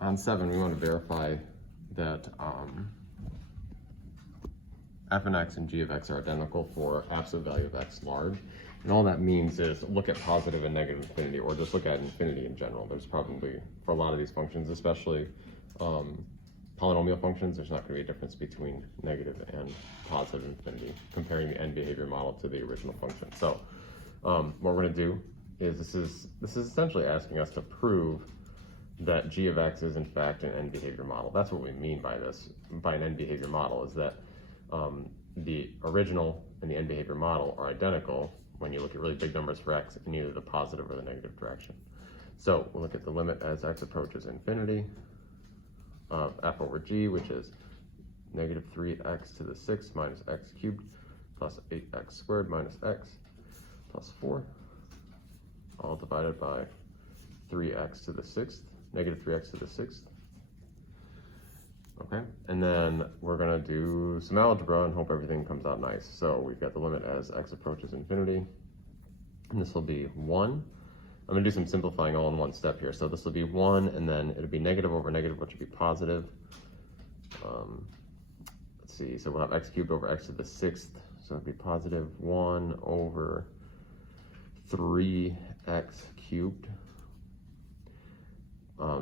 on 7, we want to verify that f of x and g of x are identical for absolute value of x large. And all that means is look at positive and negative infinity, or just look at infinity in general. There's probably, for a lot of these functions, especially polynomial functions, there's not going to be a difference between negative and positive infinity, comparing the end behavior model to the original function. So what we're going to do is this is essentially asking us to prove that g of x is in fact an end behavior model. That's what we mean by this, by an end behavior model, is that the original and the end behavior model are identical when you look at really big numbers for x in either the positive or the negative direction. So we'll look at the limit as x approaches infinity of f over g, which is negative 3x to the 6th minus x cubed plus 8x squared minus x plus 4, all divided by 3x to the 6th, negative 3x to the 6th. Okay, and then we're gonna do some algebra and hope everything comes out nice. So we've got the limit as x approaches infinity, and this will be 1. I'm gonna do some simplifying all in one step here. So this will be 1, and then it'll be negative over negative, which will be positive. Let's see, so we'll have x cubed over x to the 6th, so it'll be positive 1 over 3x cubed.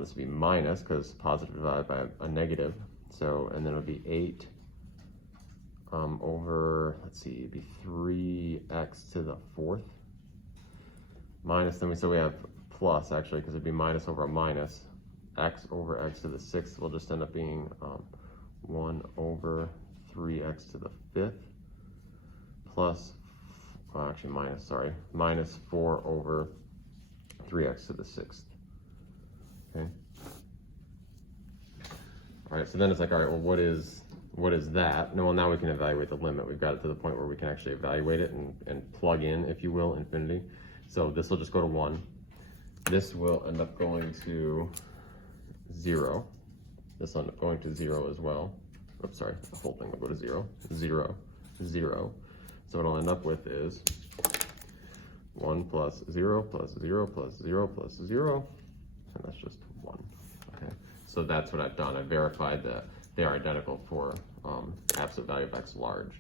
This will be minus, because positive divided by a negative. So, and then it'll be 8 over, let's see, it'd be 3x to the 4th. Minus, then we have plus, actually, because it'd be minus over a minus. X over x to the 6th will just end up being 1 over 3x to the 5th. Plus, actually minus, sorry, minus 4 over 3x to the 6th. Okay. All right, so then it's like, all right, well, what is that? No, well, now we can evaluate the limit. We've got it to the point where we can actually evaluate it and plug in, if you will, infinity. So this will just go to 1. This will end up going to 0. This will end up going to 0 as well. Oops, sorry, the whole thing will go to 0. 0, 0. So what I'll end up with is 1 plus 0 plus 0 plus 0 plus 0. And that's just 1. Okay, so that's what I've done. I verified that they are identical for absolute value of x large.